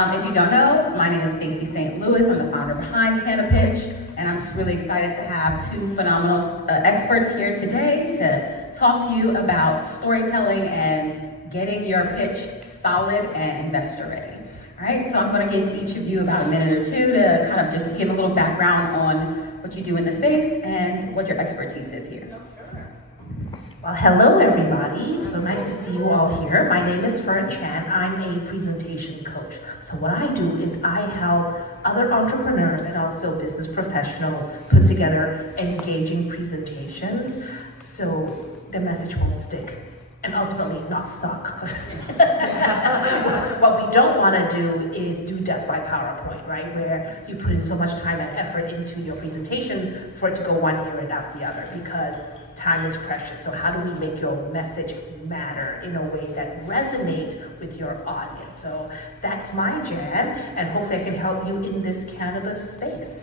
If you don't know, my name is Stacey St. Louis. I'm the founder behind CannaPitch, and I'm just really excited to have two phenomenal experts here today to talk to you about storytelling and getting your pitch solid and investor ready. All right, so I'm going to give each of you about a minute or two to kind of just give a little background on what you do in the space and what your expertise is here. Well, hello everybody. So nice to see you all here. My name is Fern Chan. I'm a presentation coach. So what I do is I help other entrepreneurs and also business professionals put together engaging presentations so the message will stick and ultimately not suck. What we don't want to do is do death by PowerPoint, right? Where you've put in so much time and effort into your presentation for it to go one ear and out the other, because time is precious. So how do we make your message matter in a way that resonates with your audience? So that's my jam, and hopefully I can help you in this cannabis space.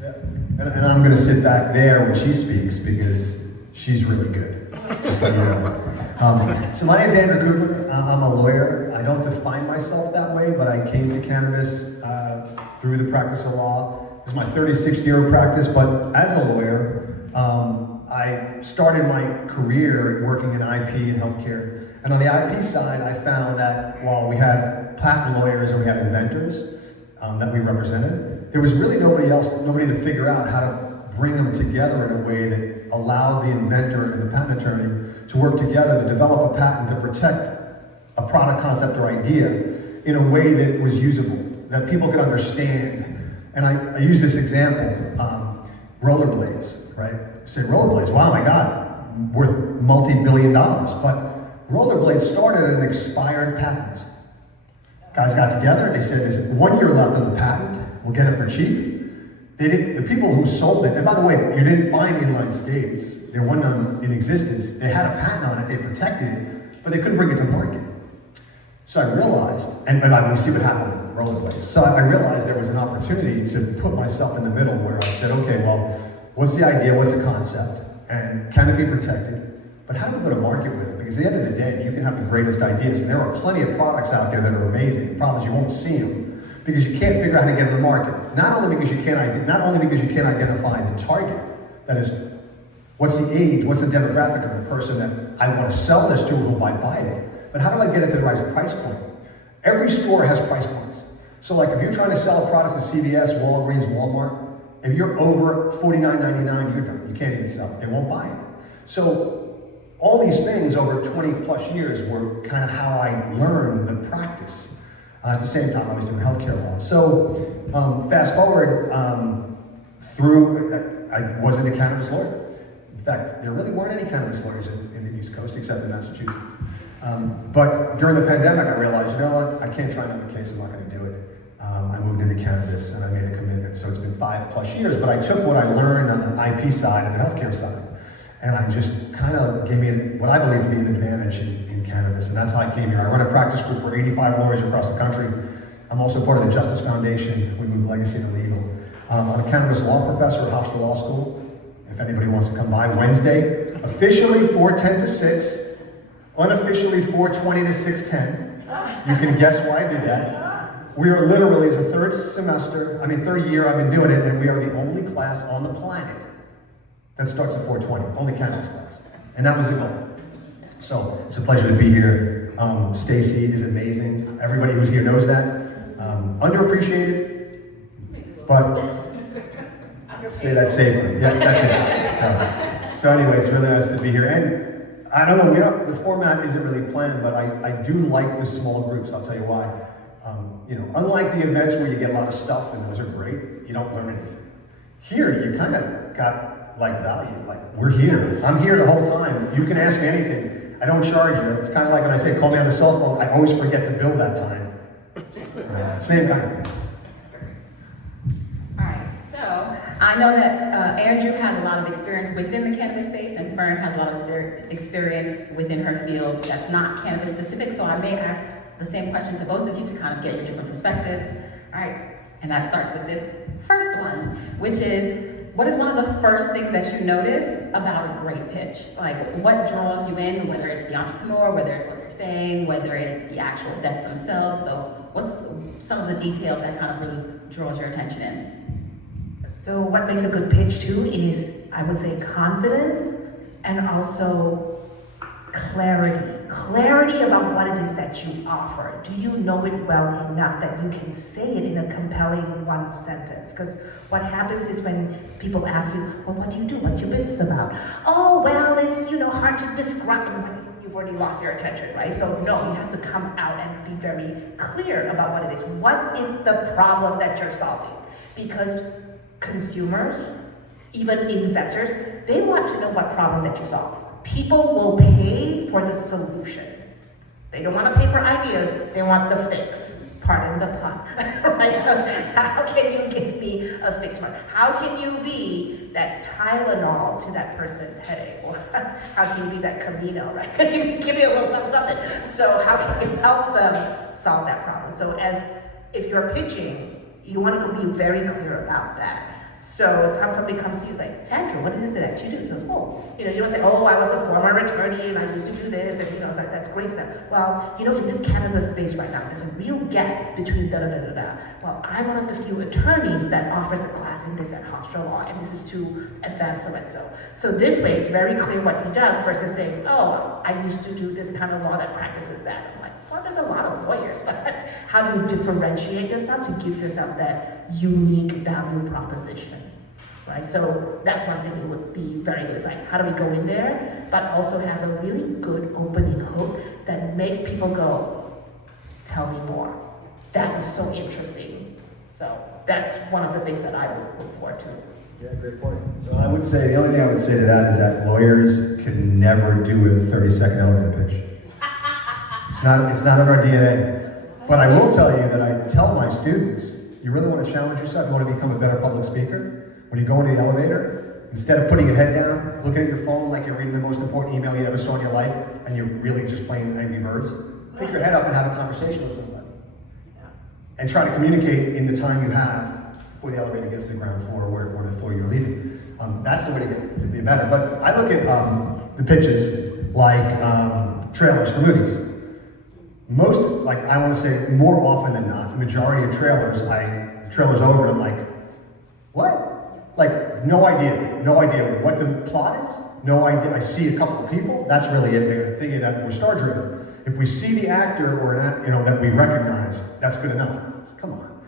Yeah. And I'm going to sit back there when she speaks because she's really good. Just let you know. So my name's Andrew Cooper. I'm a lawyer. I don't define myself that way, but I came to cannabis through the practice of law. This is my 36th year of practice, but as a lawyer, I started my career working in IP and healthcare. And on the IP side, I found that while we had patent lawyers and we had inventors that we represented, there was really nobody to figure out how to bring them together in a way that allowed the inventor and the patent attorney to work together to develop a patent to protect a product concept or idea in a way that was usable, that people could understand. And I use this example, rollerblades, right? Say rollerblades, wow, my God, worth multi-billion dollars. But rollerblades started at an expired patent. Guys got together, they said there's 1 year left on the patent, we'll get it for cheap. The people who sold it, and by the way, you didn't find inline skates, there wasn't none in existence, they had a patent on it, they protected it, but they couldn't bring it to market. So I realized, and we see what happened with rollerblades. So I realized there was an opportunity to put myself in the middle where I said, okay, well, what's the idea, what's the concept, and can it be protected? But how do we go to market with it? Because at the end of the day, you can have the greatest ideas, and there are plenty of products out there that are amazing. The problem is you won't see them because you can't figure out how to get them to market. Not only because you can't identify the target, that is, what's the age, what's the demographic of the person that I want to sell this to who might buy it, but how do I get it to the right price point? Every store has price points. So like if you're trying to sell a product to CVS, Walgreens, Walmart, if you're over $49.99, you're done. You can't even sell it. They won't buy it. So all these things over 20 plus years were kind of how I learned the practice. At the same time, I was doing healthcare law. So fast forward I wasn't a cannabis lawyer. In fact, there really weren't any cannabis lawyers in the East Coast except in Massachusetts. But during the pandemic, I realized, you know what, I can't try another case, I'm not going to do it. I moved into cannabis and I made a commitment. So it's been 5+ years, but I took what I learned on the IP side and the healthcare side, and I just kind of gave me what I believe to be an advantage in cannabis, and that's how I came here. I run a practice group for 85 lawyers across the country. I'm also part of the Justice Foundation. We move legacy to legal. I'm a cannabis law professor at Hofstra Law School. If anybody wants to come by, Wednesday, officially 4:10 to 6, unofficially 4:20 to 6:10. You can guess why I did that. We are literally, it's the third year I've been doing it, and we are the only class on the planet that starts at 4:20, only cannabis class. And that was the goal. So it's a pleasure to be here. Stacey is amazing. Everybody who's here knows that. Underappreciated, but say that safely. Yes, that's it. So anyway, it's really nice to be here. And I don't know, the format isn't really planned, but I do like the small groups. I'll tell you why. Unlike the events where you get a lot of stuff and those are great, you don't learn anything. Here, you kind of got value. Like, we're here. I'm here the whole time. You can ask me anything. I don't charge you. It's kind of like when I say, call me on the cell phone, I always forget to bill that time. Same kind of thing. All right, so I know that Andrew has a lot of experience within the cannabis space, and Fern has a lot of experience within her field that's not cannabis specific, so I may ask the same question to both of you to kind of get your different perspectives. All right, and that starts with this first one, which is, what is one of the first things that you notice about a great pitch? Like, what draws you in, whether it's the entrepreneur, whether it's what they're saying, whether it's the actual deck themselves. So What's some of the details that kind of really draws your attention in? So what makes a good pitch too is, I would say, confidence and also clarity. Clarity about what it is that you offer. Do you know it well enough that you can say it in a compelling one sentence? Because what happens is when people ask you, well, what do you do? What's your business about? Oh, well, it's, hard to describe. You've already lost their attention, right? So no, you have to come out and be very clear about what it is. What is the problem that you're solving? Because consumers, even investors, they want to know what problem that you solve. People will pay for the solution. They don't want to pay for ideas, they want the fix. Pardon the pun. Right? So how can you give me a fix? How can you be that Tylenol to that person's headache? Or how can you be that Camino, right? Give me a little something. So how can you help them solve that problem? So if you're pitching, you want to be very clear about that. So if somebody comes to you, like, Andrew, what is it that you do? So, you don't say, oh, I was a former attorney and I used to do this, and it's like, that's great stuff. Well, in this cannabis space right now, there's a real gap between da-da-da-da-da. Well, I'm one of the few attorneys that offers a class in this at Hofstra Law, and this is to advance so-and-so. So this way, it's very clear what he does versus saying, oh, I used to do this kind of law that practices that. I'm like, well, there's a lot of lawyers, but how do you differentiate yourself to give yourself that unique value proposition, right? So that's one thing it would be very good. It's like, how do we go in there, but also have a really good opening hook that makes people go, tell me more. That was so interesting. So that's one of the things that I would look forward to. Yeah, great point. So I would say, the only thing I would say to that is that lawyers can never do a 30-second elevator pitch. It's not in our DNA. But I will tell you that I tell my students, you really want to challenge yourself, you want to become a better public speaker, when you go into the elevator, instead of putting your head down, looking at your phone like you're reading the most important email you ever saw in your life, and you're really just playing Angry Birds, pick your head up and have a conversation with somebody. And try to communicate in the time you have before the elevator gets to the ground floor or the floor you're leaving. That's the way to be better. But I look at the pitches like trailers for movies. I want to say more often than not, the majority of trailers, trailers over and I'm like, what? Like, no idea what the plot is, no idea. I see a couple of people, that's really it. They're thinking that we're star driven. If we see the actor or that we recognize, that's good enough. Come on.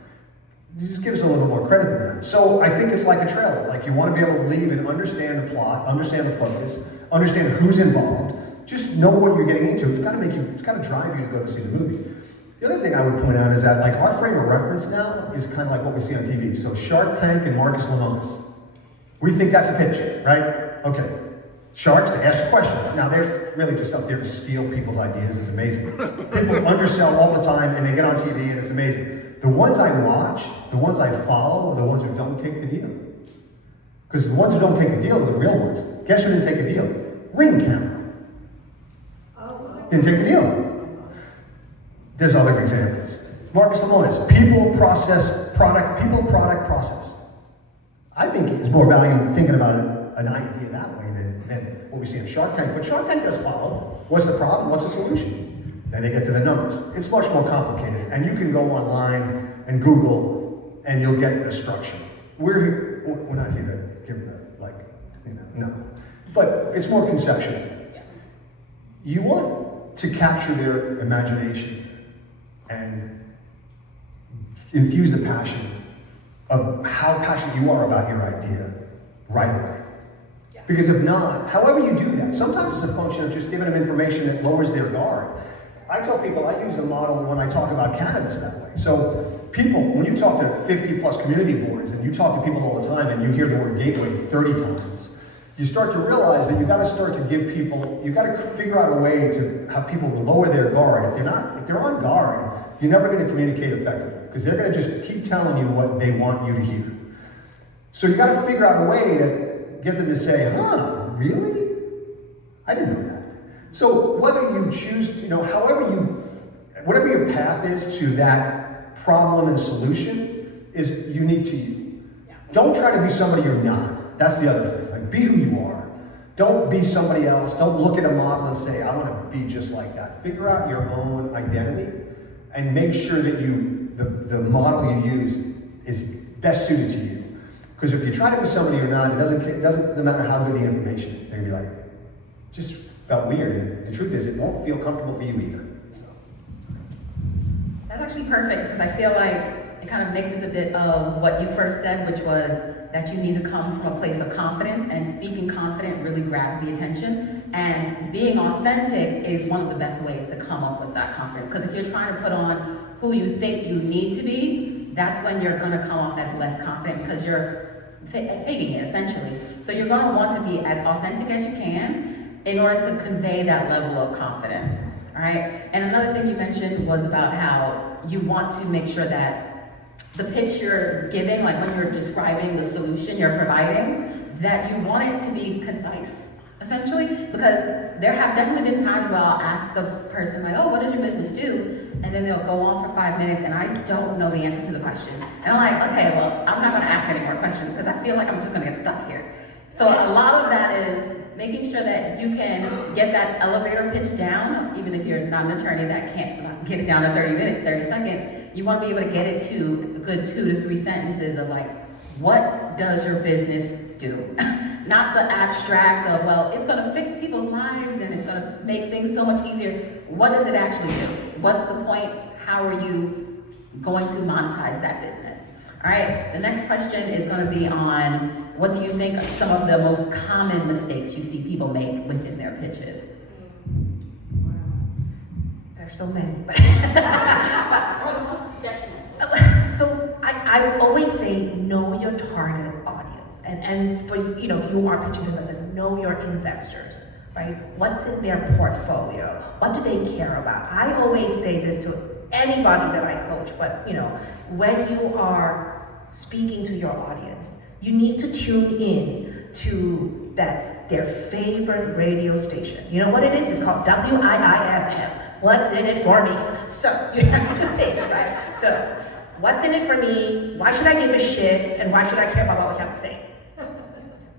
Just give us a little more credit than that. So I think it's like a trailer. Like, you want to be able to leave and understand the plot, understand the focus, understand who's involved. Just know what you're getting into. It's got to drive you to go to see the movie. The other thing I would point out is that, like, our frame of reference now is kind of like what we see on TV. So Shark Tank and Marcus Lemonis. We think that's a pitch, right? Okay. Sharks to ask questions. Now they're really just up there to steal people's ideas. It's amazing. People undersell all the time and they get on TV and it's amazing. The ones I watch, the ones I follow, are the ones who don't take the deal. Because the ones who don't take the deal are the real ones. Guess who didn't take the deal? Ring camera. Didn't take the deal. There's other examples. Marcus Lemonis, people, product, process. I think there's more value thinking about an idea that way than what we see in Shark Tank. But Shark Tank does follow. What's the problem? What's the solution? Then they get to the numbers. It's much more complicated. And you can go online and Google and you'll get the structure. We're not here to give no. But it's more conceptual. You want to capture their imagination and infuse the passion of how passionate you are about your idea right away. Because if not, however you do that, sometimes it's a function of just giving them information that lowers their guard. I tell people, I use the model when I talk about cannabis that way. So people, when you talk to 50 plus community boards and you talk to people all the time and you hear the word gateway 30 times, you start to realize that you got to start to give people, you got to figure out a way to have people lower their guard. If they're on guard, you're never going to communicate effectively because they're going to just keep telling you what they want you to hear. So you got to figure out a way to get them to say, huh, really? I didn't know that. So whether you choose, whatever your path is to that problem and solution is unique to you. Yeah. Don't try to be somebody you're not. That's the other thing. Like, be who you are. Don't be somebody else. Don't look at a model and say, I want to be just like that. Figure out your own identity and make sure that the model you use is best suited to you. Because if you try it with somebody or not, it doesn't no matter how good the information is, they're gonna be like, just felt weird. And the truth is, it won't feel comfortable for you either. So. That's actually perfect, because I feel like it kind of mixes a bit of what you first said, which was that you need to come from a place of confidence, and speaking confident really grabs the attention. And being authentic is one of the best ways to come up with that confidence. Because if you're trying to put on who you think you need to be, that's when you're going to come off as less confident, because you're faking it, essentially. So you're going to want to be as authentic as you can in order to convey that level of confidence. All right? And another thing you mentioned was about how you want to make sure that the pitch you're giving, like when you're describing the solution you're providing, that you want it to be concise, essentially, because there have definitely been times where I'll ask the person, like, oh, what does your business do? And then they'll go on for 5 minutes and I don't know the answer to the question. And I'm like, okay, well, I'm not gonna ask any more questions because I feel like I'm just gonna get stuck here. So a lot of that is making sure that you can get that elevator pitch down, even if you're not an attorney that can't get it down to 30 seconds. You want to be able to get it to a good 2 to 3 sentences of like, what does your business do? Not the abstract of, well, it's going to fix people's lives and it's going to make things so much easier. What does it actually do? What's the point? How are you going to monetize that business? All right, the next question is going to be on, what do you think are some of the most common mistakes you see people make within their pitches? There's so many, but Or the most detrimental. so I will always say, know your target audience, and for if you are pitching them, know your investors, right? What's in their portfolio? What do they care about? I always say this to anybody that I coach, but when you are speaking to your audience, you need to tune in to their favorite radio station. You know what it is? It's called WIIFM. What's in it for me? So you have to think, right? So what's in it for me? Why should I give a shit? And why should I care about what we have to say?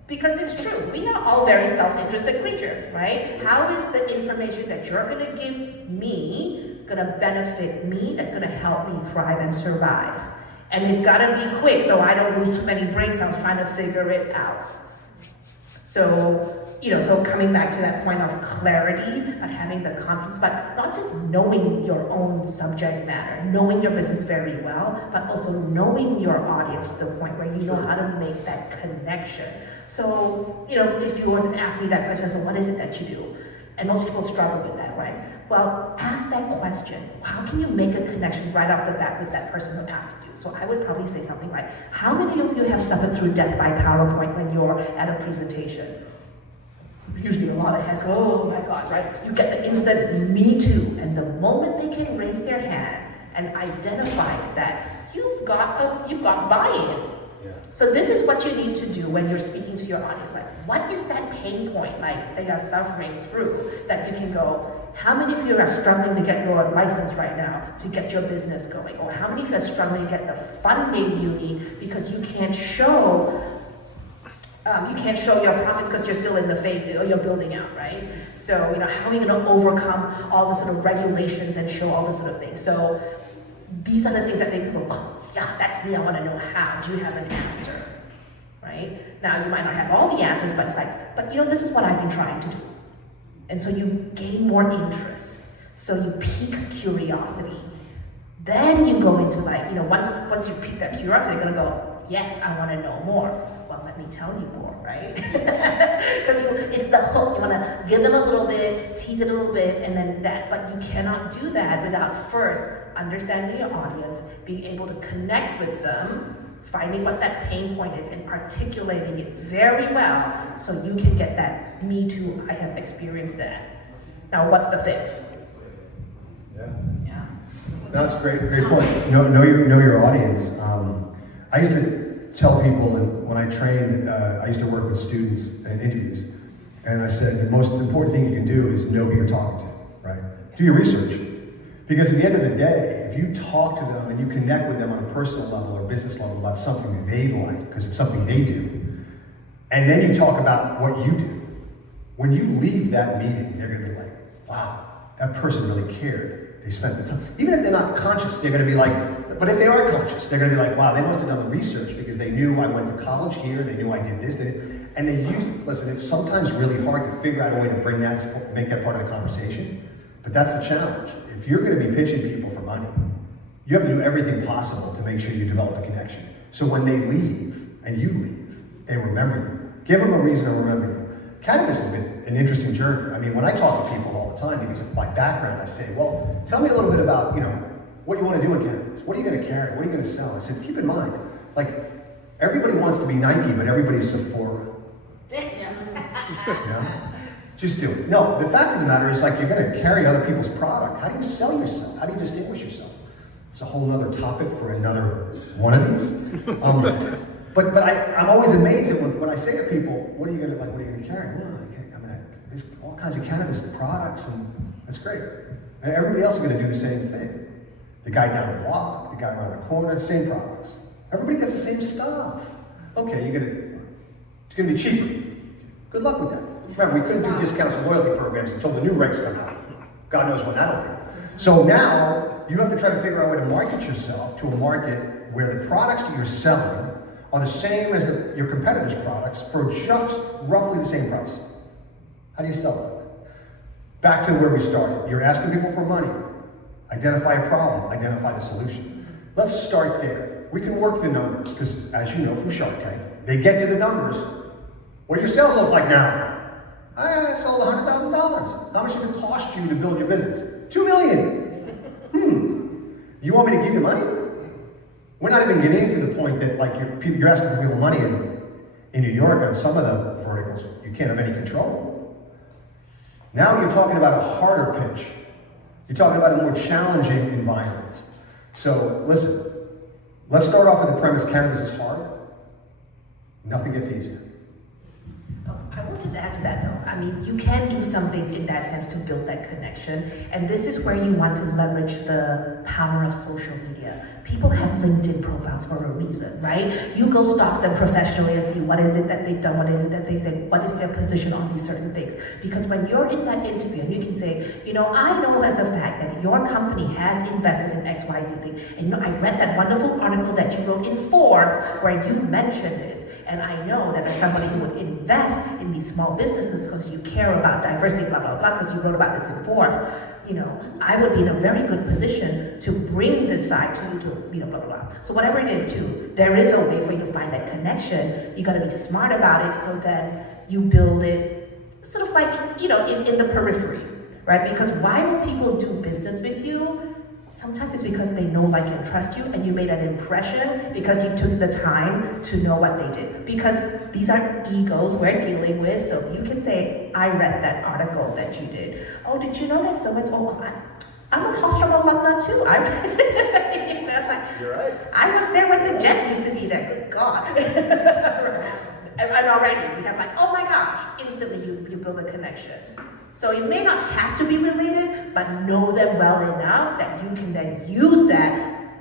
Because it's true. We are all very self-interested creatures, right? How is the information that you're going to give me going to benefit me, that's going to help me thrive and survive? And it's got to be quick so I don't lose too many breaks. I was trying to figure it out. So, so coming back to that point of clarity, and having the confidence, but not just knowing your own subject matter, knowing your business very well, but also knowing your audience to the point where you know how to make that connection. So, if you were to ask me that question, so what is it that you do? And most people struggle with that, right? Well, ask that question. How can you make a connection right off the bat with that person who asked you? So I would probably say something like, how many of you have suffered through death by PowerPoint when you're at a presentation? Usually a lot of hands, oh my God, right? You get the instant me too. And the moment they can raise their hand and identify that, you've got buy-in. So this is what you need to do when you're speaking to your audience. Like, what is that pain point like they are suffering through that you can go, how many of you are struggling to get your license right now to get your business going? Or how many of you are struggling to get the funding you need because you can't show your profits because you're still in the phase, or you're building out, right? So, how are you going to overcome all the sort of regulations and show all this sort of things? So these are the things that make people, oh, yeah, that's me, I want to know how. Do you have an answer, right? Now, you might not have all the answers, but it's like, but this is what I've been trying to do. And so you gain more interest. So you pique curiosity. Then you go into once you've piqued that curiosity, you're going to go, yes, I want to know more. Well, let me tell you more, right? Because it's the hook. You want to give them a little bit, tease it a little bit, and then that. But you cannot do that without first understanding your audience, being able to connect with them, finding what that pain point is, and articulating it very well so you can get that, me too, I have experienced that. Now, what's the fix? Yeah. Yeah. That's great point. Know your audience. I used to tell people, and when I trained, I used to work with students and interviews, and I said the most important thing you can do is know who you're talking to, right? Do your research. Because at the end of the day, if you talk to them and you connect with them on a personal level or business level about something they like, because it's something they do, and then you talk about what you do, when you leave that meeting, they're going to be like, wow, that person really cared. They spent the time. Even if they're not conscious, they're going to be like, but if they are conscious, they're going to be like, wow, they must have done the research because they knew I went to college here, they knew I did this, and they used, listen, it's sometimes really hard to figure out a way to bring that, make that part of the conversation, but that's the challenge. If you're going to be pitching people for money, you have to do everything possible to make sure you develop a connection. So when they leave, and you leave, they remember you. Give them a reason to remember you. Cannabis has been an interesting journey. I mean, when I talk to people all the time, because of my background, I say, well, tell me a little bit about, what you want to do in cannabis. What are you going to carry? What are you going to sell? I said, keep in mind, like, everybody wants to be Nike, but everybody's Sephora. Just do it. No, the fact of the matter is, like, you're going to carry other people's product. How do you sell yourself? How do you distinguish yourself? It's a whole other topic for another one of these. But I'm always amazed at when I say to people, what are you gonna carry? Well, there's all kinds of cannabis products, and that's great. And everybody else is gonna do the same thing. The guy down the block, the guy around the corner, same products. Everybody gets the same stuff. Okay, it's gonna be cheaper. Good luck with that. Remember, we couldn't do discounts and loyalty programs until the new regs come out. God knows when that'll be. So now, you have to try to figure out a way to market yourself to a market where the products that you're selling are the same as your competitors' products for just roughly the same price. How do you sell it? Back to where we started. You're asking people for money. Identify a problem, identify the solution. Let's start there. We can work the numbers, because as you know from Shark Tank, they get to the numbers. What do your sales look like now? I sold $100,000. How much did it cost you to build your business? $2 million. You want me to give you money? We're not even getting into the point that, like, you're asking for people money in New York on some of the verticals you can't have any control. Now you're talking about a harder pitch. You're talking about a more challenging environment. So listen, let's start off with the premise cannabis is hard. Nothing gets easier. I will just add to that though. I mean, you can do some things in that sense to build that connection. And this is where you want to leverage the power of social media. People have LinkedIn profiles for a reason, right? You go stalk them professionally and see what is it that they've done, what is it that they said, what is their position on these certain things. Because when you're in that interview and you can say, I know as a fact that your company has invested in XYZ thing. And I read that wonderful article that you wrote in Forbes where you mentioned this. And I know that as somebody who would invest in these small businesses because you care about diversity, blah, blah, blah, because you wrote about this in Forbes, I would be in a very good position to bring this side to you to, blah, blah, blah. So whatever it is too, there is a way for you to find that connection. You gotta be smart about it so that you build it sort of like, in the periphery, right? Because why would people do business with you? Sometimes it's because they know, like, and trust you, and you made an impression because you took the time to know what they did. Because these are egos we're dealing with, so if you can say, I read that article that you did. Oh, did you know that so-and-so? Oh, I'm a Hofstra alumna too. It's like, You're right. I was there when the Jets used to be there, good God. And already we have like, oh my gosh, instantly you build a connection. So it may not have to be related, but know them well enough that you can then use that,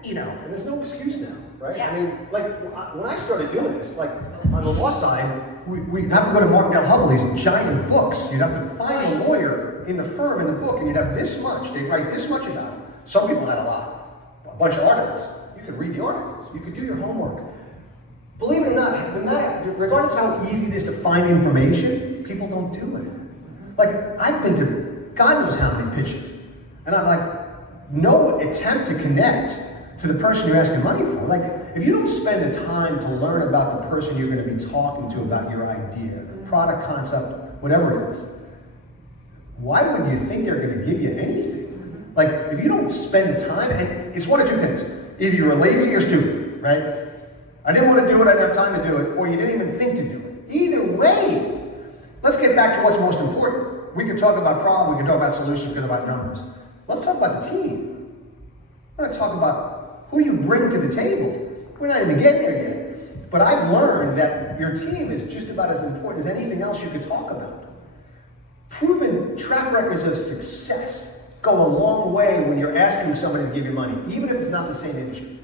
And there's no excuse now, right? Yeah. I mean, like, when I started doing this, like, on the law side, we have to go to Martindale Hubble, these giant books. You'd have to find a lawyer in the firm, in the book, and you'd have this much. They'd write this much about it. Some people had a bunch of articles. You could read the articles. You could do your homework. Believe it or not, regardless of how easy it is to find information, people don't do it. Like, I've been to God knows how many pitches, and I'm like, no attempt to connect to the person you're asking money for. Like, if you don't spend the time to learn about the person you're going to be talking to about your idea, product concept, whatever it is, why would you think they're going to give you anything? Like, if you don't spend the time, and it's one of two things. Either you're lazy or stupid, right? I didn't want to do it, I didn't have time to do it, or you didn't even think to do it. Either way, let's get back to what's most important. We can talk about problem, we can talk about solutions, we can talk about numbers. Let's talk about the team. We're going to talk about who you bring to the table. We're not even getting there yet. But I've learned that your team is just about as important as anything else you could talk about. Proven track records of success go a long way when you're asking somebody to give you money, even if it's not the same industry.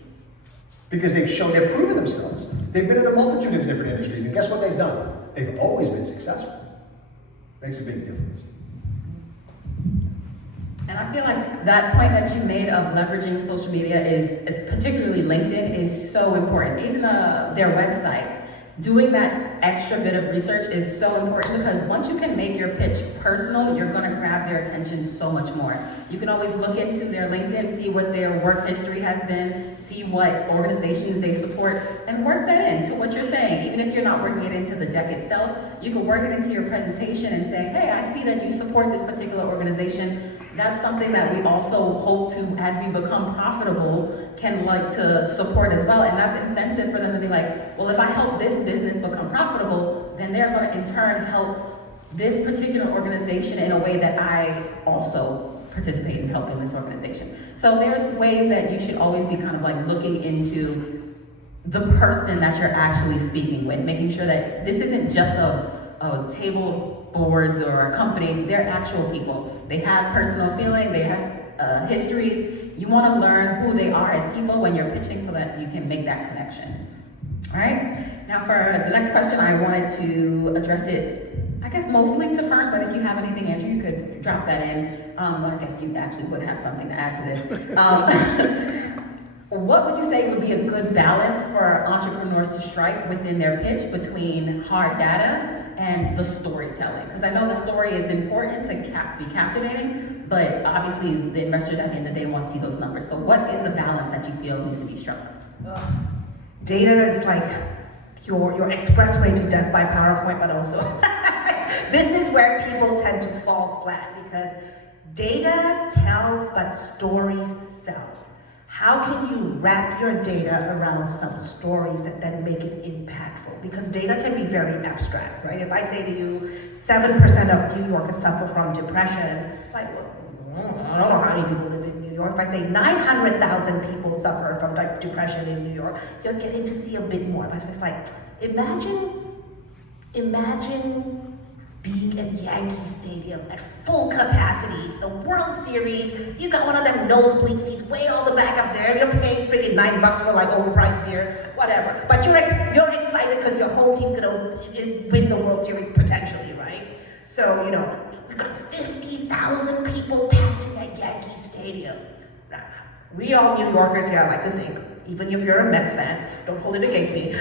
Because they've proven themselves. They've been in a multitude of different industries, and guess what they've done? They've always been successful. Makes a big difference. And I feel like that point that you made of leveraging social media is particularly LinkedIn, is so important. Even their websites, doing that extra bit of research is so important, because once you can make your pitch personal, you're going to grab their attention so much more. You can always look into their LinkedIn, see what their work history has been, see what organizations they support, and work that into what you're saying. Even if you're not working it into the deck itself, you can work it into your presentation and say, hey, I see that you support this particular organization. That's something that we also hope to, as we become profitable, can like to support as well. And that's incentive for them to be like, well, if I help this business become profitable, then they're going to in turn help this particular organization in a way that I also participate in helping this organization. So there's ways that you should always be kind of like looking into the person that you're actually speaking with, making sure that this isn't just a table boards or a company. They're actual people. They have personal feeling, they have histories. You want to learn who they are as people when you're pitching so that you can make that connection. All right, now for the next question, I wanted to address it, I guess mostly to Fern, but if you have anything, Andrew, you could drop that in. Well, I guess you actually would have something to add to this. What would you say would be a good balance for entrepreneurs to strike within their pitch between hard data and the storytelling? Because I know the story is important to be captivating, but obviously the investors at the end of the day want to see those numbers. So what is the balance that you feel needs to be struck? Data is like your expressway to death by PowerPoint, but also this is where people tend to fall flat, because data tells, but stories sell. How can you wrap your data around some stories that then make it impactful? Because data can be very abstract, right? If I say to you, 7% of New Yorkers suffer from depression, like, well, I don't know how many people live in New York. If I say 900,000 people suffer from depression in New York, you're getting to see a bit more. But it's like, imagine being at Yankee Stadium at full capacities, the World Series, you got one of them nosebleed seats way all the back up there, you're paying friggin' $9 for like overpriced beer, whatever. But you're excited because your whole team's gonna win the World Series potentially, right? So, you know, we got 50,000 people packed at Yankee Stadium. Now, we all New Yorkers here, I like to think, even if you're a Mets fan, don't hold it against me.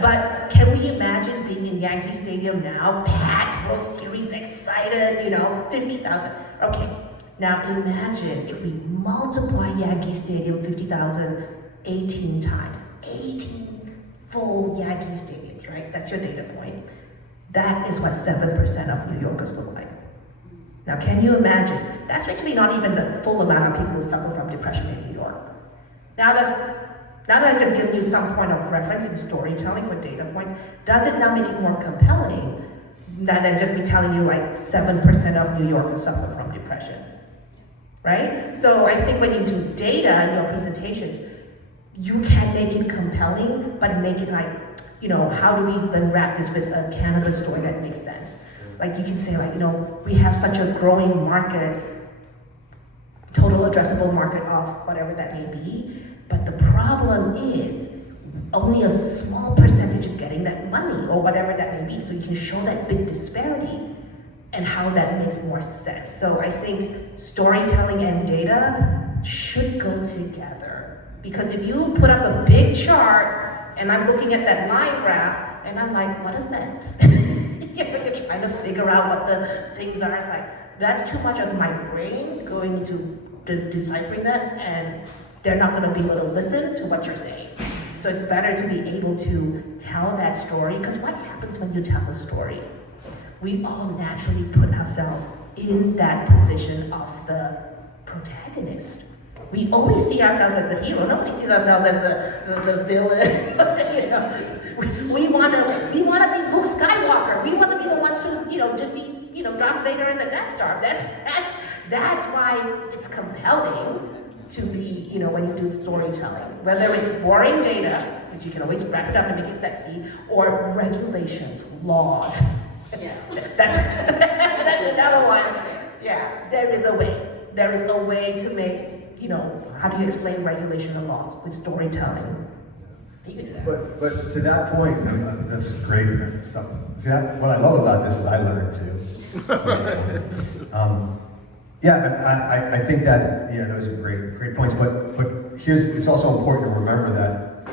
But can we imagine being in Yankee Stadium now, packed, World Series, excited, 50,000. Okay, now imagine if we multiply Yankee Stadium 50,000 18 times. 18 full Yankee Stadiums, right? That's your data point. That is what 7% of New Yorkers look like. Now, can you imagine? That's actually not even the full amount of people who suffer from depression in New York. Now that I've just given you some point of reference in storytelling for data points, does it now make it more compelling than just me telling you like 7% of New Yorkers suffer from depression, right? So I think when you do data in your presentations, you can make it compelling, but make it like, how do we then wrap this with a cannabis story that makes sense? Like you can say like, we have such a growing market, total addressable market of whatever that may be, but the problem is only a small percentage is getting that money or whatever that may be. So you can show that big disparity and how that makes more sense. So I think storytelling and data should go together, because if you put up a big chart and I'm looking at that line graph and I'm like, what is that? You're trying to figure out what the things are. It's like, that's too much of my brain going into deciphering that, and they're not going to be able to listen to what you're saying. So it's better to be able to tell that story, because what happens when you tell a story? We all naturally put ourselves in that position of the protagonist. We always see ourselves as the hero. Nobody sees ourselves as the villain. We want to be Luke Skywalker. We want to be the ones who defeat Darth Vader and the Death Star. That's why it's compelling to be, when you do storytelling. Whether it's boring data, which you can always wrap it up and make it sexy, or regulations, laws. Yes. That's another one. Yeah, there is a way. There is a way to make, how do you explain regulation and laws with storytelling? You can do that. But to that point, that's great stuff. See, what I love about this is I learned too. Yeah, but I think that, yeah, those are great points, but it's also important to remember that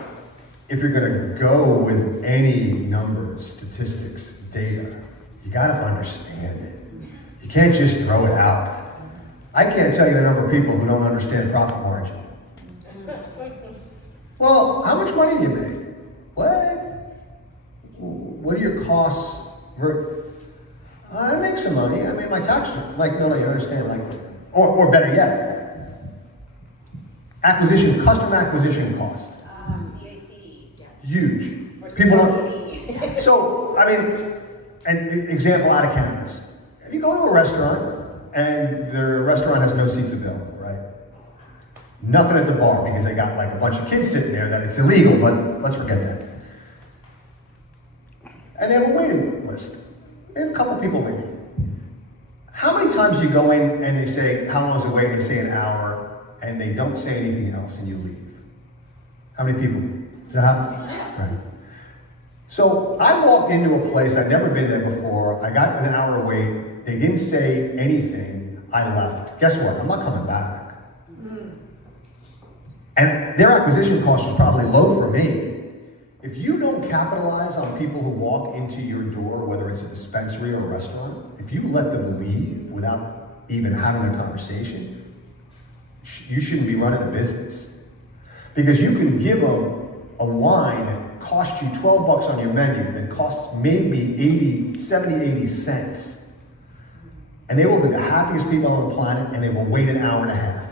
if you're gonna go with any numbers, statistics, data, you gotta understand it. You can't just throw it out. I can't tell you the number of people who don't understand profit margin. Well, how much money do you make? What are your costs? I make some money. I made my tax return. Like, no, you understand. Like, or better yet, customer acquisition cost. CAC. Huge. People. So, I mean, an example out of cannabis. If you go to a restaurant and the restaurant has no seats available, right? Nothing at the bar because they got like a bunch of kids sitting there that it's illegal, but let's forget that. And they have a waiting list. They have a couple people waiting. How many times do you go in and they say, how long is the wait? They say an hour, and they don't say anything else, and you leave? How many people? Does that happen? Yeah. Right. So I walked into a place, I'd never been there before, I got an hour wait, they didn't say anything, I left. Guess what? I'm not coming back. And their acquisition cost was probably low for me. If you don't capitalize on people who walk into your door, whether it's a dispensary or a restaurant, if you let them leave without even having a conversation, you shouldn't be running a business. Because you can give them a wine that costs you $12 on your menu, that costs maybe 80 cents. And they will be the happiest people on the planet, and they will wait an hour and a half.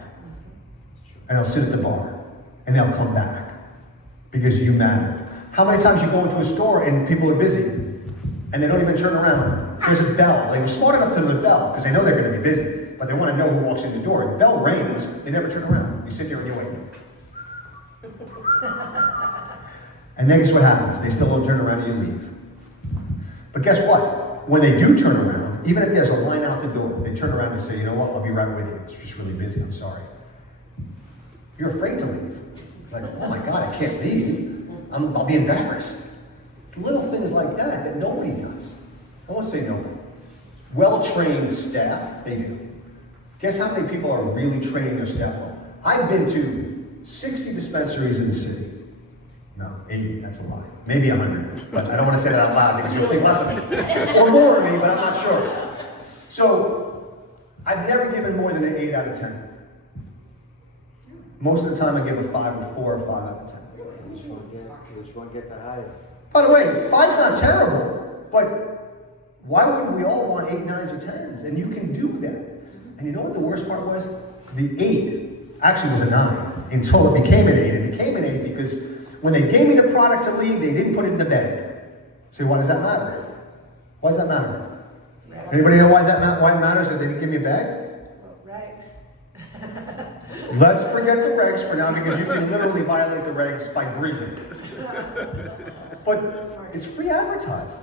And they'll sit at the bar, and they'll come back, because you mattered. How many times you go into a store and people are busy, and they don't even turn around? There's a bell. They were smart enough to do the bell, because they know they're going to be busy, but they want to know who walks in the door. The bell rings, they never turn around. You sit there and you wait. And then guess what happens? They still don't turn around and you leave. But guess what? When they do turn around, even if there's a line out the door, they turn around and say, you know what, I'll be right with you. It's just really busy, I'm sorry. You're afraid to leave. Like, oh my God, I can't leave. I'll be embarrassed. It's little things like that nobody does. I won't say nobody. Well-trained staff, they do. Guess how many people are really training their staff well? I've been to 60 dispensaries in the city. No, 80, that's a lie. Maybe 100, but I don't want to say that out loud because you'll think less of me. Or more of me, but I'm not sure. So, I've never given more than an 8 out of 10. Most of the time I give a 5 or 4 or 5 out of 10. Which one get the highest? By the way, 5's not terrible, but why wouldn't we all want 8, 9s, or 10s? And you can do that. And you know what the worst part was? The 8 actually was a 9 until it became an 8. It became an 8 because when they gave me the product to leave, they didn't put it in the bag. So why does that matter? Why does that matter? Anybody know why it matters that they didn't give me a bag? Regs. Let's forget the regs for now because you can literally violate the regs by breathing. But it's free advertising.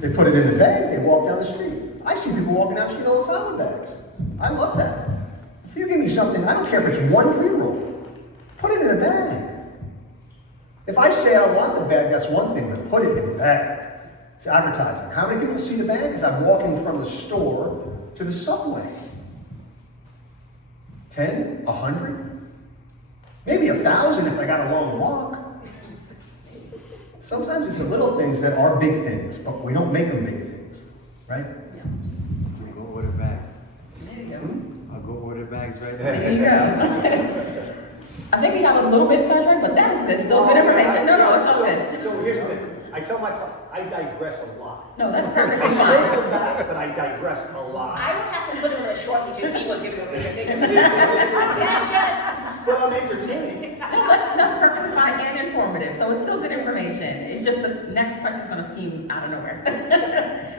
They put it in the bag, they walk down the street. I see people walking down the street all the time with bags. I love that. If you give me something, I don't care if it's one pre-roll, put it in a bag. If I say I want the bag, that's one thing, but put it in the bag. It's advertising. How many people see the bag? Because I'm walking from the store to the subway. 10, 100, maybe 1,000 if I got a long walk. Sometimes it's the little things that are big things, but we don't make them big things, right? I'll go order bags. There you go. I'll go order bags right now. There you go. I think we got a little bit sidetracked, but that was good. Still good information. No, it's all good. So here's the thing. I tell my clients, I digress a lot. No, that's perfectly I fine. circle back, but I digress a lot. I would have to put it in a short because he was giving me But I'm entertaining. No, that's perfectly fine and informative. So it's still good information. It's just the next question is going to seem out of nowhere.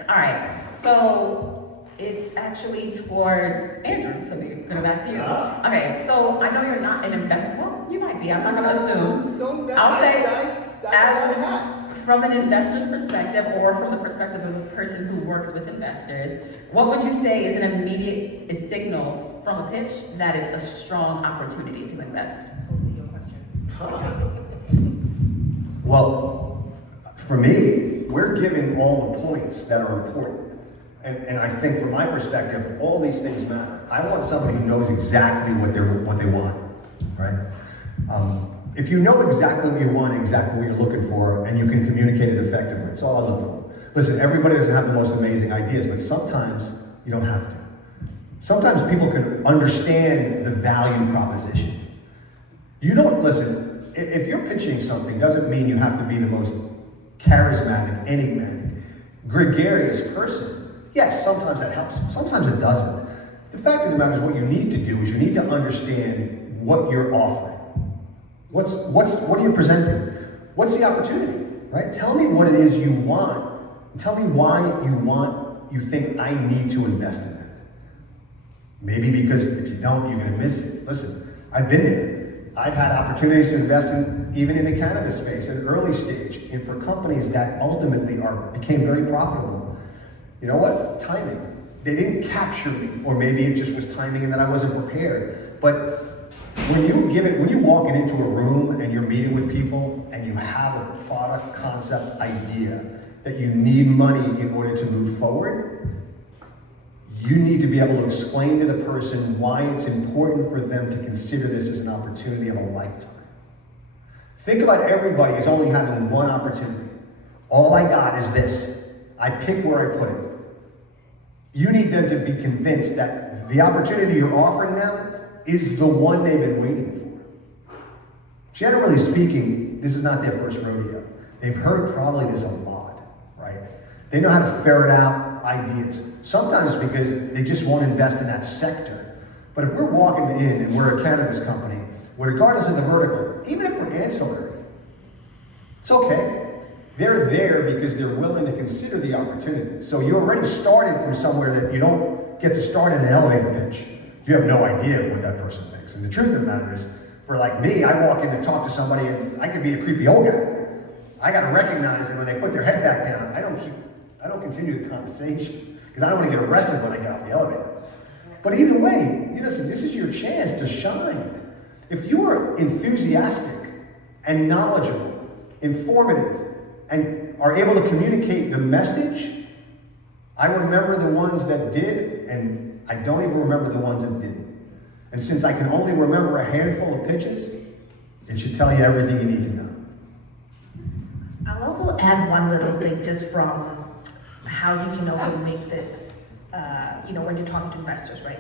All right. So it's actually towards Andrew. So we're going back to you. Okay. So I know you're not an investor. Well, you might be. I'm not going to assume. I'll say from an investor's perspective or from the perspective of a person who works with investors, what would you say is an immediate signal from a pitch that it's a strong opportunity to invest? Well, for me, we're giving all the points that are important. And I think from my perspective, all these things matter. I want somebody who knows exactly what they want, right? If you know exactly what you want, exactly what you're looking for, and you can communicate it effectively, that's all I look for. Listen, everybody doesn't have the most amazing ideas, but sometimes you don't have to. Sometimes people can understand the value proposition. You don't, listen, if you're pitching something, doesn't mean you have to be the most charismatic, enigmatic, gregarious person. Yes, sometimes that helps, sometimes it doesn't. The fact of the matter is what you need to do is you need to understand what you're offering. What are you presenting? What's the opportunity, right? Tell me what it is you want. And tell me why you think I need to invest in that. Maybe because if you don't, you're gonna miss it. Listen, I've been there. I've had opportunities to invest in, even in the cannabis space at an early stage, and for companies that ultimately became very profitable. You know what? Timing. They didn't capture me, or maybe it just was timing and that I wasn't prepared. But when you walk into a room and you're meeting with people and you have a product concept idea that you need money in order to move forward, you need to be able to explain to the person why it's important for them to consider this as an opportunity of a lifetime. Think about everybody as only having one opportunity. All I got is this. I pick where I put it. You need them to be convinced that the opportunity you're offering them is the one they've been waiting for. Generally speaking, this is not their first rodeo. They've heard probably this a lot, right? They know how to ferret out ideas. Sometimes because they just won't invest in that sector. But if we're walking in and we're a cannabis company, regardless of the vertical, even if we're ancillary, it's okay. They're there because they're willing to consider the opportunity. So you're already starting from somewhere that you don't get to start in an elevator pitch. You have no idea what that person thinks. And the truth of the matter is, for like me, I walk in to talk to somebody and I could be a creepy old guy. I gotta recognize that when they put their head back down, I don't continue the conversation because I don't want to get arrested when I get off the elevator. But either way, listen, this is your chance to shine. If you are enthusiastic and knowledgeable, informative, and are able to communicate the message, I remember the ones that did, and I don't even remember the ones that didn't. And since I can only remember a handful of pitches, it should tell you everything you need to know. I'll also add one little thing just from how you can also make this, when you're talking to investors, right?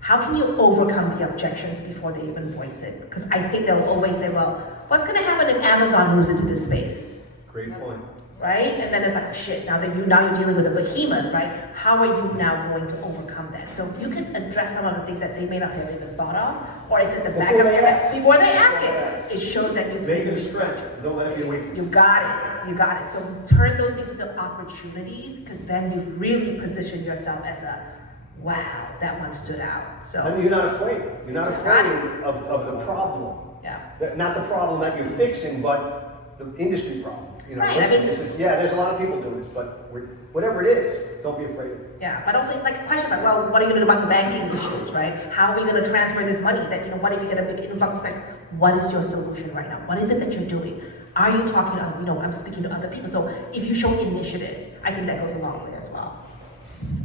How can you overcome the objections before they even voice it? Because I think they'll always say, well, what's going to happen if Amazon moves into this space? Great point. Right? And then it's like, shit, now you're dealing with a behemoth, right? How are you now going to overcome that? So if you can address some of the things that they may not have even thought of, or it's at the back of their head, before they ask it, it shows that you've Make it a stretch. Don't let it be a weakness. You got it. So turn those things into opportunities, because then you've really positioned yourself as a, wow, that one stood out. So And you're not afraid. You're not afraid of the problem. Yeah. Not the problem that you're fixing, but the industry problem. Right, Listen, there's a lot of people doing this, but whatever it is, don't be afraid of it. Yeah, but also it's like questions like, well, what are you going to do about the banking issues, right? How are we going to transfer this money? That what if you get a big influx of cash? What is your solution right now? What is it that you're doing? Are you talking to, I'm speaking to other people. So if you show initiative, I think that goes a long way as well.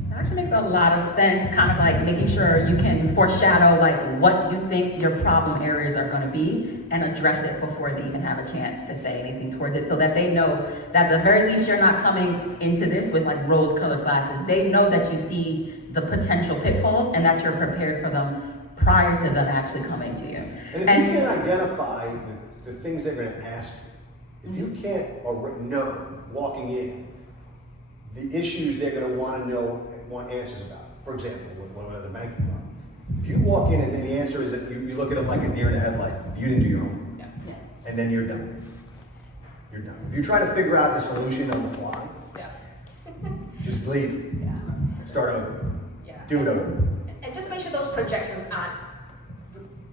That actually makes a lot of sense, kind of like making sure you can foreshadow like what you think your problem areas are going to be and address it before they even have a chance to say anything towards it, so that they know that at the very least you're not coming into this with like rose-colored glasses. They know that you see the potential pitfalls and that you're prepared for them prior to them actually coming to you. And if you can't identify the things they're going to ask you, if you can't know walking in the issues they're going to want to know and want answers about, for example, with one of the banking problem. If you walk in and the answer is that you look at them like a deer in the headlight, you didn't do your homework, and then you're done. You're done. If you're trying to figure out the solution on the fly, just leave. Start over. Do it over. And just make sure those projections aren't,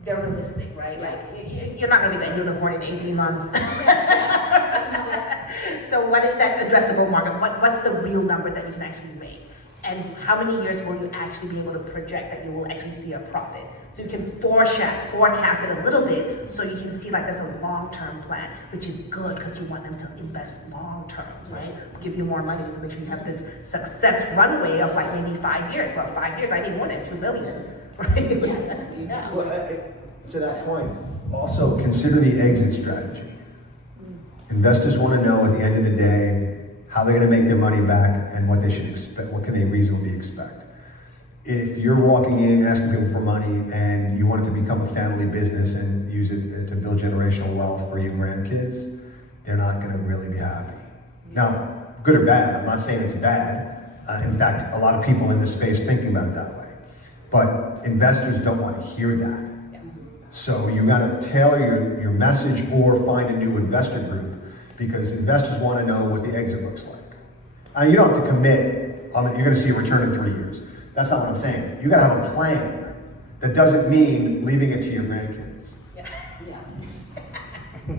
they're realistic, right? Like, You're not going to be that unicorn in 18 months. So what is that addressable market? What's the real number that you can actually make? And how many years will you actually be able to project that you will actually see a profit? So you can forecast it a little bit, so you can see like there's a long-term plan, which is good because you want them to invest long-term, right? Give you more money to make sure you have this success runway of like maybe 5 years. Well, 5 years, I need more than 2 billion, right? Yeah. Well, to that point, also consider the exit strategy. Investors want to know at the end of the day how they're going to make their money back and what they should expect, what can they reasonably expect. If you're walking in asking people for money and you want it to become a family business and use it to build generational wealth for your grandkids, they're not going to really be happy. Now, good or bad, I'm not saying it's bad. In fact, a lot of people in this space thinking about it that way. But investors don't want to hear that. So you got to tailor your message or find a new investor group, because investors want to know what the exit looks like. You don't have to commit, you're going to see a return in 3 years. That's not what I'm saying. You got to have a plan. That doesn't mean leaving it to your grandkids.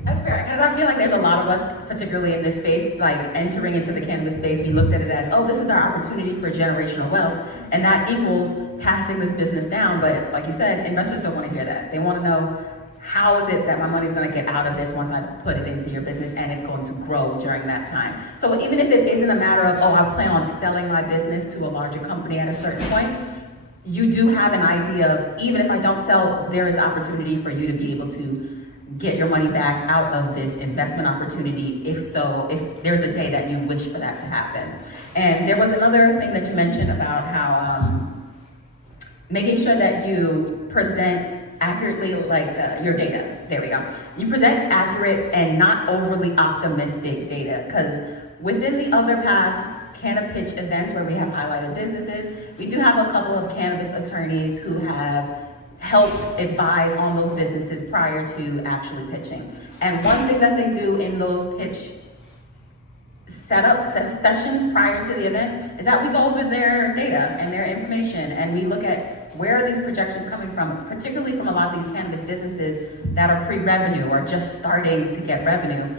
That's fair, because I feel like there's a lot of us, particularly in this space, like entering into the cannabis space, we looked at it as, oh, this is our opportunity for generational wealth, and that equals passing this business down. But like you said, investors don't want to hear that. They want to know, how is it that my money's going to get out of this once I put it into your business and it's going to grow during that time? So even if it isn't a matter of, oh, I plan on selling my business to a larger company at a certain point, you do have an idea of, even if I don't sell, there is opportunity for you to be able to get your money back out of this investment opportunity, if there's a day that you wish for that to happen. And there was another thing that you mentioned about how making sure that you present accurately, like your data. There we go. You present accurate and not overly optimistic data, because within the other past CannaPitch events where we have highlighted businesses, we do have a couple of cannabis attorneys who have helped advise on those businesses prior to actually pitching. And one thing that they do in those pitch setup sessions prior to the event is that we go over their data and their information, and we look at where are these projections coming from, particularly from a lot of these cannabis businesses that are pre-revenue or just starting to get revenue,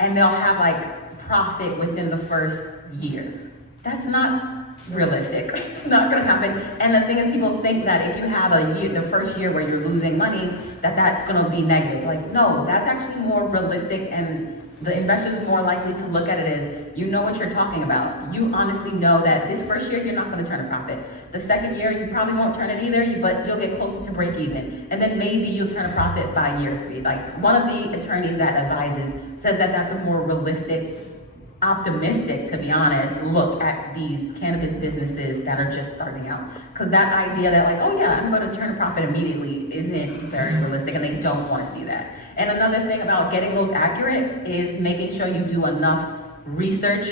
and they'll have like profit within the first year. That's not realistic. It's not going to happen. And the thing is, people think that if you have a year, the first year where you're losing money, that's going to be negative. Like, no, that's actually more realistic, and the investors are more likely to look at it as, you know what you're talking about. You honestly know that this first year, you're not going to turn a profit. The second year, you probably won't turn it either, but you'll get closer to break even. And then maybe you'll turn a profit by year 3. Like, one of the attorneys that advises says that that's a more realistic, optimistic, to be honest, look at these cannabis businesses that are just starting out. Because that idea that like, oh yeah, I'm going to turn a profit immediately isn't very realistic, and they don't want to see that. And another thing about getting those accurate is making sure you do enough research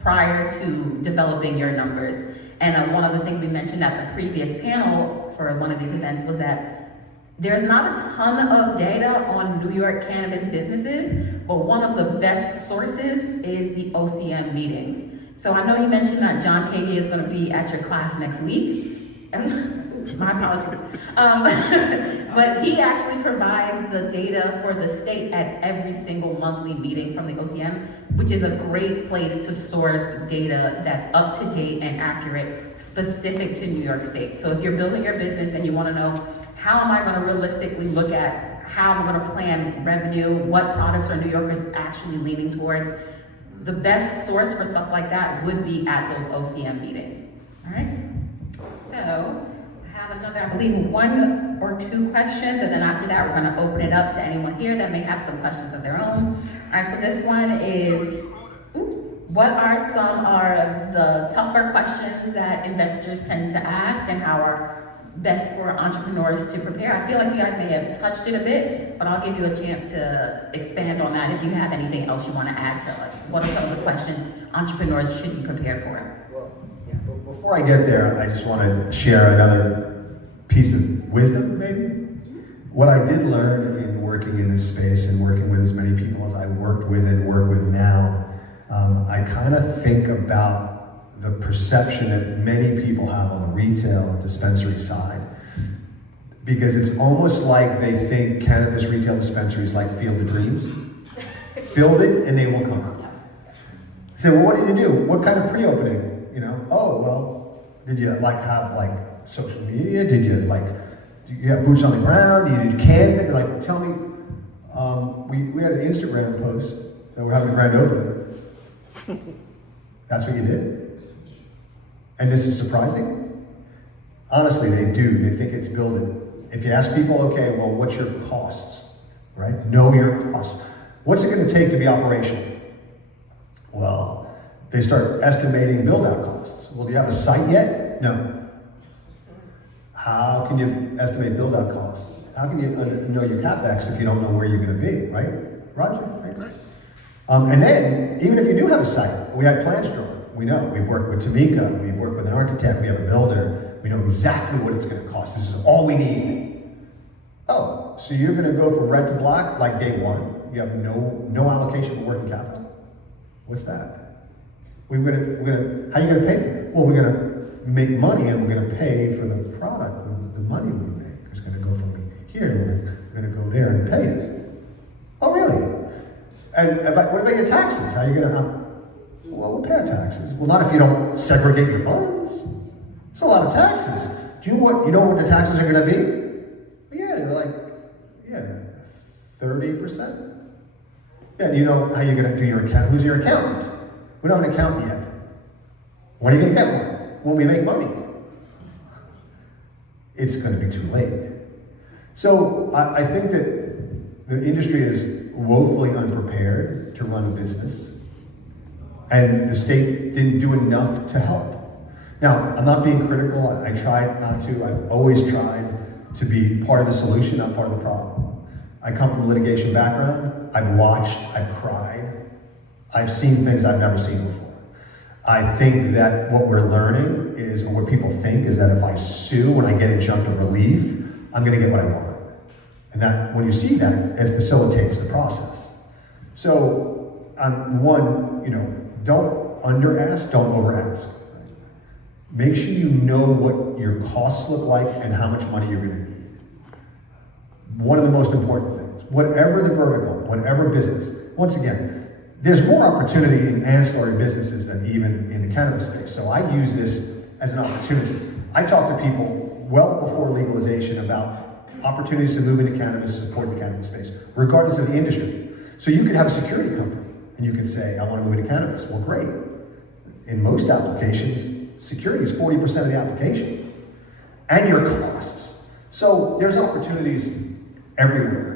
prior to developing your numbers. And one of the things we mentioned at the previous panel for one of these events was that there's not a ton of data on New York cannabis businesses, but one of the best sources is the OCM meetings. So I know you mentioned that John Kagi is going to be at your class next week. My apologies. But he actually provides the data for the state at every single monthly meeting from the OCM, which is a great place to source data that's up to date and accurate, specific to New York State. So if you're building your business and you want to know, how am I going to realistically look at how I'm going to plan revenue, what products are New Yorkers actually leaning towards, the best source for stuff like that would be at those OCM meetings. All right? So I have another, I believe, 1 or 2 questions, and then after that, we're going to open it up to anyone here that may have some questions of their own. All right, so this one is, what are some of the tougher questions that investors tend to ask, and how are best for entrepreneurs to prepare? I feel like you guys may have touched it a bit, but I'll give you a chance to expand on that if you have anything else you want to add to like, what are some of the questions entrepreneurs should be prepared for? Well, before I get there, I just want to share another piece of wisdom, maybe. What I did learn in working in this space and working with as many people as I worked with and work with now, I kind of think about the perception that many people have on the retail dispensary side, because it's almost like they think cannabis retail dispensaries like Field of Dreams. Build it and they will come. Say, well, what did you do? What kind of pre-opening? You know, oh, well, Did you like have like social media? Did you like, do you have boots on the ground? Do you do canvas? Like, tell me, we had an Instagram post that we're having a grand opening. That's what you did? And this is surprising? Honestly, they do. They think it's building. If you ask people, okay, well, what's your costs, right? Know your costs. What's it going to take to be operational? Well, they start estimating build-out costs. Well, do you have a site yet? No. How can you estimate build-out costs? How can you know your CapEx if you don't know where you're going to be, right? Roger, right? And then, even if you do have a site, we had plans drawn. We know. We've worked with Tamika. We've worked with an architect. We have a builder. We know exactly what it's going to cost. This is all we need. Oh, so you're going to go from red to black like day one? You have no allocation for working capital? What's that? How are you going to pay for it? Well, we're going to make money and we're going to pay for the product. The money we make is going to go from here and we're going to go there and pay it. Oh, really? And what about your taxes? How are you going to? Well, we'll pay our taxes. Well, not if you don't segregate your funds. It's a lot of taxes. Do you know what the taxes are going to be? Yeah, they're like, 30%. Yeah, do you know how you're going to do your account? Who's your accountant? We don't have an accountant yet. When are you going to get one? When we make money. It's going to be too late. So I think that the industry is woefully unprepared to run a business, and the state didn't do enough to help. Now, I'm not being critical. I tried not to. I've always tried to be part of the solution, not part of the problem. I come from a litigation background. I've watched, I've cried. I've seen things I've never seen before. I think that what we're learning is, or what people think, is that if I sue and I get injunctive relief, I'm going to get what I want. And that, when you see that, it facilitates the process. So, don't under-ask, don't over-ask. Make sure you know what your costs look like and how much money you're going to need. One of the most important things, whatever the vertical, whatever business, once again, there's more opportunity in ancillary businesses than even in the cannabis space. So I use this as an opportunity. I talk to people well before legalization about opportunities to move into cannabis, support the cannabis space, regardless of the industry. So you could have a security company and you could say, I want to move into cannabis. Well, great. In most applications, security is 40% of the application and your costs. So there's opportunities everywhere.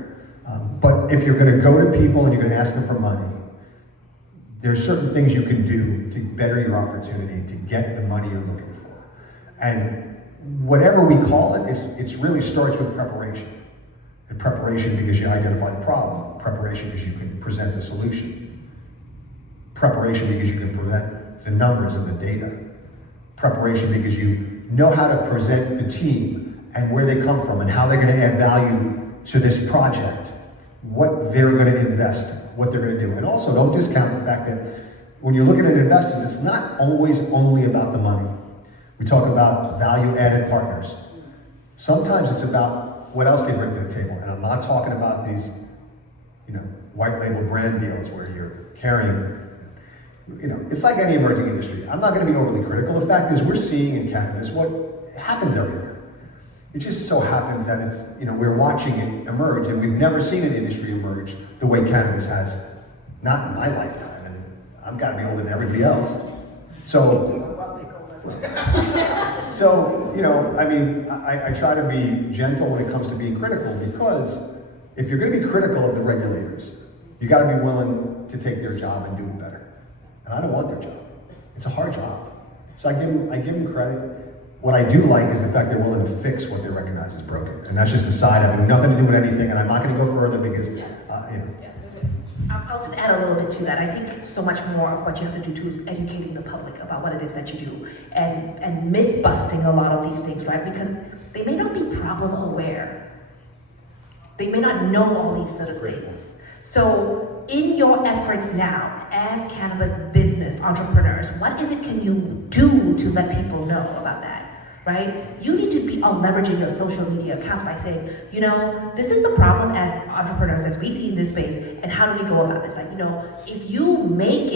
But if you're going to go to people and you're going to ask them for money, there's certain things you can do to better your opportunity to get the money you're looking for. And whatever we call it, it really starts with preparation. And preparation because you identify the problem. Preparation because you can present the solution. Preparation because you can present the numbers and the data. Preparation because you know how to present the team and where they come from and how they're going to add value to this project, what they're going to invest, what they're going to do. And also, don't discount the fact that when you're looking at investors, it's not always only about the money. We talk about value-added partners. Sometimes it's about what else they bring to the table. And I'm not talking about these, white label brand deals where you're carrying, it's like any emerging industry. I'm not going to be overly critical. The fact is, we're seeing in cannabis what happens everywhere. It just so happens that it's, we're watching it emerge, and we've never seen an industry emerge the way cannabis has. Not in my lifetime, and I've got to be older than everybody else. I try to be gentle when it comes to being critical, because if you're going to be critical of the regulators, you got to be willing to take their job and do it better. And I don't want their job. It's a hard job. So I give them credit. What I do like is the fact they're willing to fix what they recognize is broken. And that's just a side of it, nothing to do with anything, and I'm not going to go further because, I'll just add a little bit to that. I think so much more of what you have to do too is educating the public about what it is that you do, and myth busting a lot of these things, right? Because they may not be problem aware. They may not know all these sort of things. So in your efforts now as cannabis business entrepreneurs, what is it can you do to let people know about that? Right? You need to be leveraging your social media accounts by saying, this is the problem as entrepreneurs as we see in this space, and how do we go about this? Like, if you make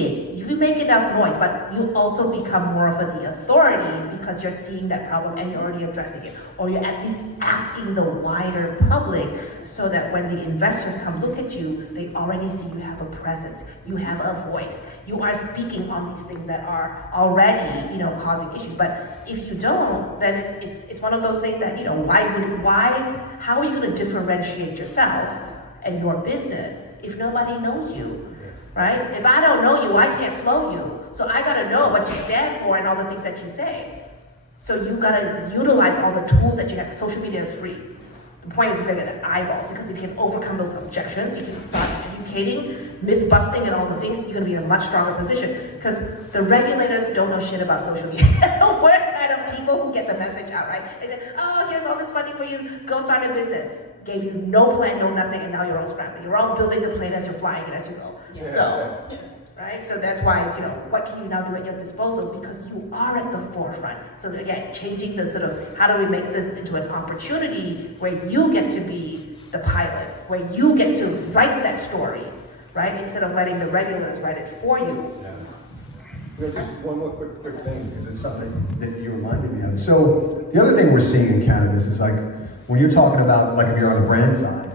enough noise, but you also become more of the authority because you're seeing that problem and you're already addressing it, or you're at least asking the wider public so that when the investors come look at you, they already see you have a presence, you have a voice, you are speaking on these things that are already, causing issues. But if you don't, then it's one of those things that, how are you going to differentiate yourself and your business if nobody knows you? Right? If I don't know you, I can't flow you. So I gotta know what you stand for and all the things that you say. So you gotta utilize all the tools that you have. Social media is free. The point is we're gonna get eyeballs, because if you can overcome those objections, you can start educating, myth busting, and all the things, you're gonna be in a much stronger position. Because the regulators don't know shit about social media. The worst kind of people who get the message out, right? They say, oh, here's all this money for you, go start a business. Gave you no plan, no nothing, and now you're all scrambling. You're all building the plane as you're flying it as you go. Yeah. So, right? So that's why it's, what can you now do at your disposal? Because you are at the forefront. So again, changing the sort of, how do we make this into an opportunity where you get to be the pilot, where you get to write that story, right? Instead of letting the regulators write it for you. Just one more quick thing, because it's something that you reminded me of. So the other thing we're seeing in cannabis is like, when you're talking about, like if you're on the brand side,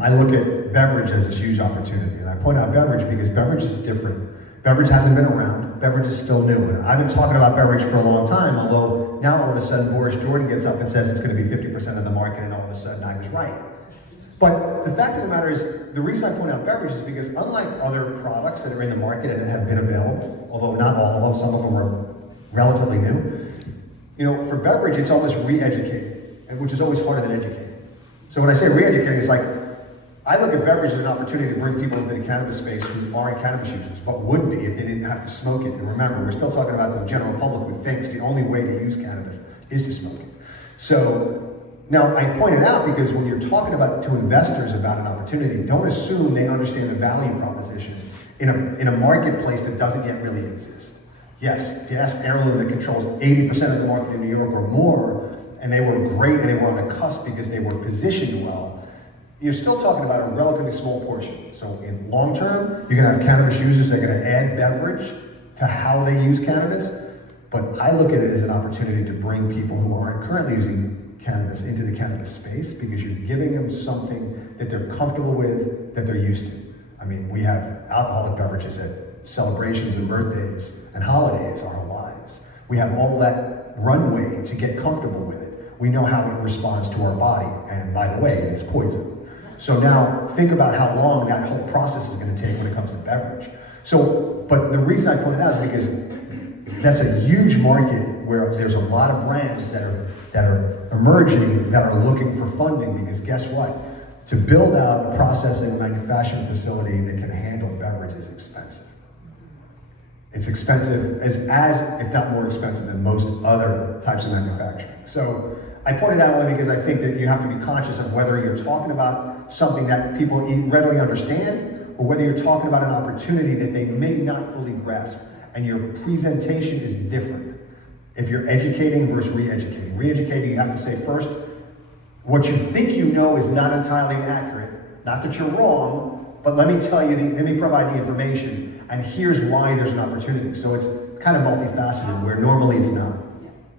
I look at beverage as this huge opportunity. And I point out beverage because beverage is different. Beverage hasn't been around. Beverage is still new. And I've been talking about beverage for a long time, although now all of a sudden Boris Jordan gets up and says it's going to be 50% of the market, and all of a sudden I was right. But the fact of the matter is, the reason I point out beverage is because unlike other products that are in the market and have been available, although not all of them, some of them are relatively new, for beverage it's almost re-educating, which is always harder than educating. So when I say re-educating, it's like, I look at beverage as an opportunity to bring people into the cannabis space who aren't cannabis users, but would be if they didn't have to smoke it. And remember, we're still talking about the general public who thinks the only way to use cannabis is to smoke it. So now I point it out because when you're talking to investors about an opportunity, don't assume they understand the value proposition in a marketplace that doesn't yet really exist. Yes, if you ask Heirloom that controls 80% of the market in New York or more, and they were great and they were on the cusp because they were positioned well, you're still talking about a relatively small portion. So in long term, you're gonna have cannabis users that are gonna add beverage to how they use cannabis, but I look at it as an opportunity to bring people who aren't currently using cannabis into the cannabis space, because you're giving them something that they're comfortable with, that they're used to. I mean, we have alcoholic beverages at celebrations and birthdays and holidays our whole lives. We have all that runway to get comfortable with it. We know how it responds to our body, and by the way, it's poison. So now think about how long that whole process is going to take when it comes to beverage. So, but the reason I point it out is because that's a huge market where there's a lot of brands that are emerging, that are looking for funding, because guess what? To build out a processing and manufacturing facility that can handle beverage is expensive. It's expensive, as if not more expensive than most other types of manufacturing. So I point it out only because I think that you have to be conscious of whether you're talking about something that people readily understand, or whether you're talking about an opportunity that they may not fully grasp, and your presentation is different. If you're educating versus re-educating. Re-educating, you have to say first, what you think you know is not entirely accurate. Not that you're wrong, but let me tell you, let me provide the information, and here's why there's an opportunity. So it's kind of multifaceted, where normally it's not.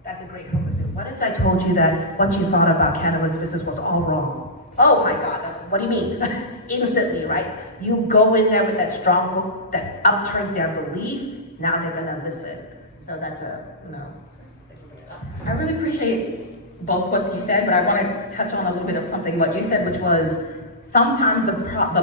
That's a great hope. What if I told you that what you thought about cannabis business was all wrong? Oh my God, what do you mean? Instantly, right? You go in there with that strong hook that upturns their belief, now they're gonna listen. So that's I really appreciate both what you said, but I want to touch on a little bit of something what you said, which was sometimes the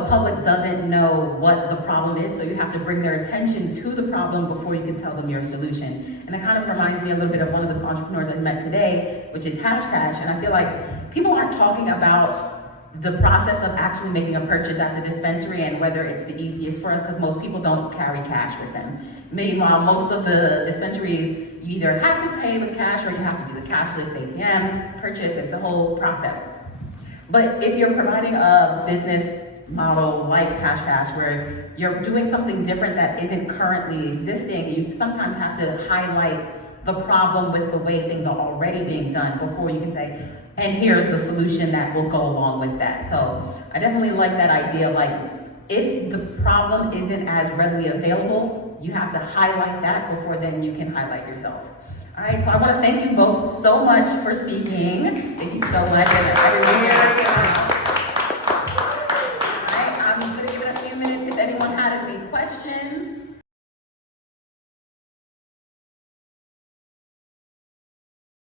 public doesn't know what the problem is, so you have to bring their attention to the problem before you can tell them your solution. And it kind of reminds me a little bit of one of the entrepreneurs I met today, which is Hash Cash, and I feel like people aren't talking about the process of actually making a purchase at the dispensary and whether it's the easiest for us, because most people don't carry cash with them. Meanwhile, most of the dispensaries, you either have to pay with cash or you have to do the cashless ATMs, purchase, it's a whole process. But if you're providing a business model like Hash Cash, where you're doing something different that isn't currently existing, you sometimes have to highlight the problem with the way things are already being done before you can say, and here's the solution that will go along with that. So I definitely like that idea of like If the problem isn't as readily available, you have to highlight that before then you can highlight yourself. All right, so I want to thank you both so much for speaking. Thank you so much. And everyone here.